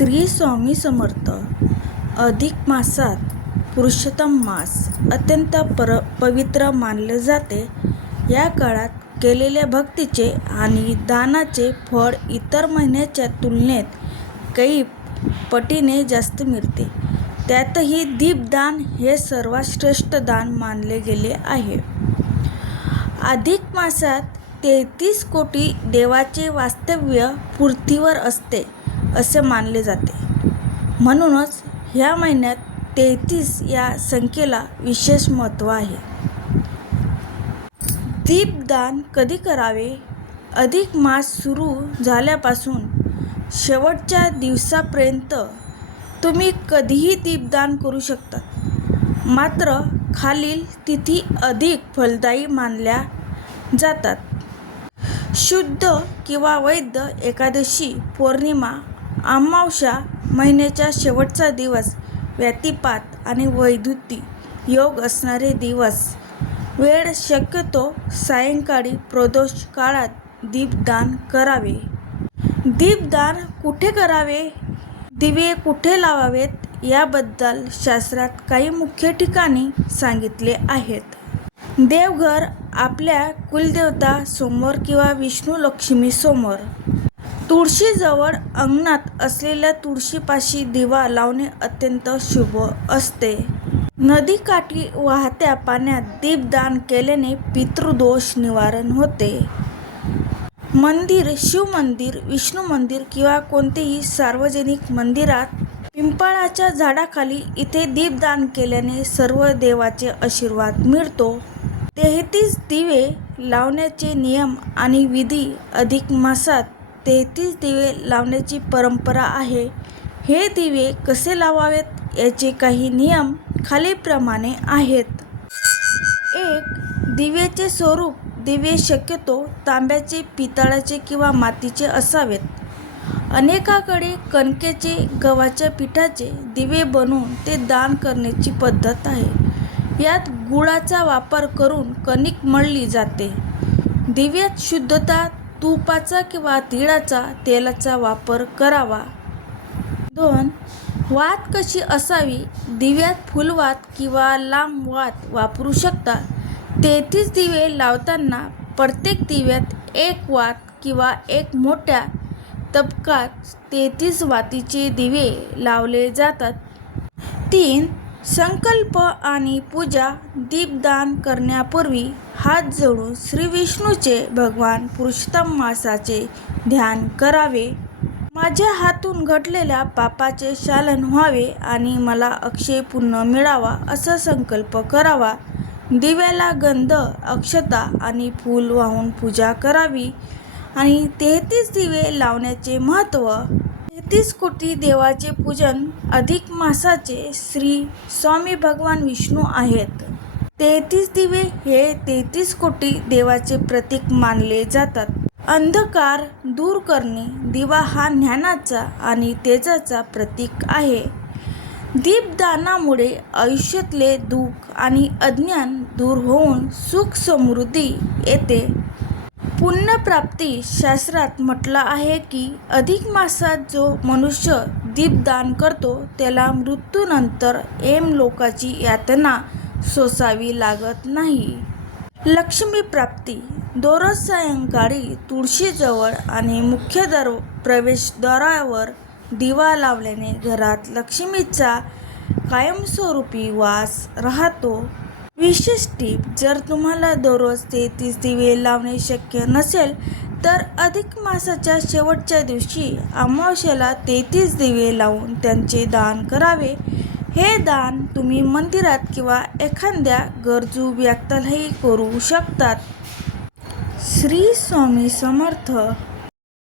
श्री स्वामी समर्थ. अधिक मासात पुरुषोत्तम मास अत्यंत पवित्र मानले जाते. या काळात केलेल्या भक्तीचे आणि दानाचे फळ इतर महिन्याच्या तुलनेत काही पटीने जास्त मिळते. त्यातही दीपदान हे सर्वात श्रेष्ठ दान मानले गेले आहे. अधिक मासात 33 कोटी देवाचे वास्तव्य पृथ्वीवर असते असे मानले जाते. म्हणूनच ह्या महिन्यात 33 या संख्येला विशेष महत्त्व आहे. दीपदान कधी करावे? अधिक मास सुरू झाल्यापासून शेवटच्या दिवसापर्यंत तुम्ही कधीही दीपदान करू शकता. मात्र खालील तिथी अधिक फलदायी मानल्या जातात. शुद्ध किंवा वैध एकादशी, पौर्णिमा, अमावस्या, महिन्याचा शेवटचा दिवस, व्यतिपात आणि वैधुती योग असणारे दिवस. वेळ शक्यतो सायंकाळी प्रदोष काळात दीपदान करावे. दीपदान कुठे करावे? दिवे कुठे लावावेत याबद्दल शास्त्रात काही मुख्य ठिकाणी सांगितले आहेत. देवघर, आपल्या कुलदेवता समोर किंवा विष्णू लक्ष्मी समोर. तुळशीजवळ, अंगणात असलेल्या तुळशीपाशी दिवा लावणे अत्यंत शुभ असते. नदीकाठी वाहत्या पाण्यात दीपदान केल्याने पितृदोष निवारण होते. मंदिर, शिवमंदिर, विष्णू मंदिर किंवा कोणतेही सार्वजनिक मंदिरात पिंपळाच्या झाडाखाली इथे दीपदान केल्याने सर्व देवाचे आशीर्वाद मिळतो. 33 दिवे लावण्याचे नियम आणि विधी. अधिक मासात 33 दिवे लावण्याची परंपरा आहे. हे दिवे कसे लावावेत याचे काही नियम खालीलप्रमाणे आहेत. 1. दिव्याचे स्वरूप. दिवे शक्यतो तांब्याचे, पितळाचे किंवा मातीचे असावेत. अनेकाकडे कणकेचे, गव्हाच्या पिठाचे दिवे बनवून ते दान करण्याची पद्धत आहे. यात गुळाचा वापर करून कणिक मळली जाते. दिव्यात शुद्धता. तुपाचा किंवा तिळाचा तेलाचा वापर करावा. 2. वात कशी असावी? दिव्यात फुलवात किंवा लांब वात वापरू शकता. 33 दिवे लावताना प्रत्येक दिव्यात एक वात किंवा एक मोठ्या तबकात 33 वातीचे दिवे लावले जातात. 3. संकल्प आणि पूजा. दीपदान करण्यापूर्वी हात जोडून श्री विष्णूचे, भगवान पुरुषोत्तम मासाचे ध्यान करावे. माझ्या हातून घडलेल्या पापाचे शालन व्हावे आणि मला अक्षय पुण्य मिळावा असा संकल्प करावा. दिव्याला गंध, अक्षता आणि फूल वाहून पूजा करावी. आणि 33 दिवे लावण्याचे महत्त्व. 33 कोटी देवाचे पूजन. अधिक मासाचे श्री स्वामी भगवान विष्णू आहेत. 33 दिवे हे 33 कोटी देवाचे प्रतीक मानले जातात. अंधकार दूर करणे. दिवा हा ज्ञानाचा आणि तेजाचा प्रतीक आहे. दीपदानामुळे आयुष्यातले दुःख आणि अज्ञान दूर होऊन सुख समृद्धी येते. पुण्यप्राप्ती. शास्त्रात म्हटलं आहे की अधिक मासात जो मनुष्य दीपदान करतो त्याला मृत्यूनंतर यमलोकाची यातना सोसावी लागत नाही. लक्ष्मी प्राप्ती. दररोज सायंकाळी तुळशीजवळ आणि मुख्य प्रवेशद्वारावर दिवा लावल्याने घरात लक्ष्मीचा कायमस्वरूपी वास राहतो. विशेष टीप. जर तुम्हाला दररोज 33 दिवे लावणे शक्य नसेल तर अधिक मासाच्या शेवटच्या दिवशी अमावस्येला 33 दिवे लावून त्यांचे दान करावे. हे दान तुम्ही मंदिरात किंवा एखाद्या गरजू व्यक्तीलाही करू शकतात. श्री स्वामी समर्थ.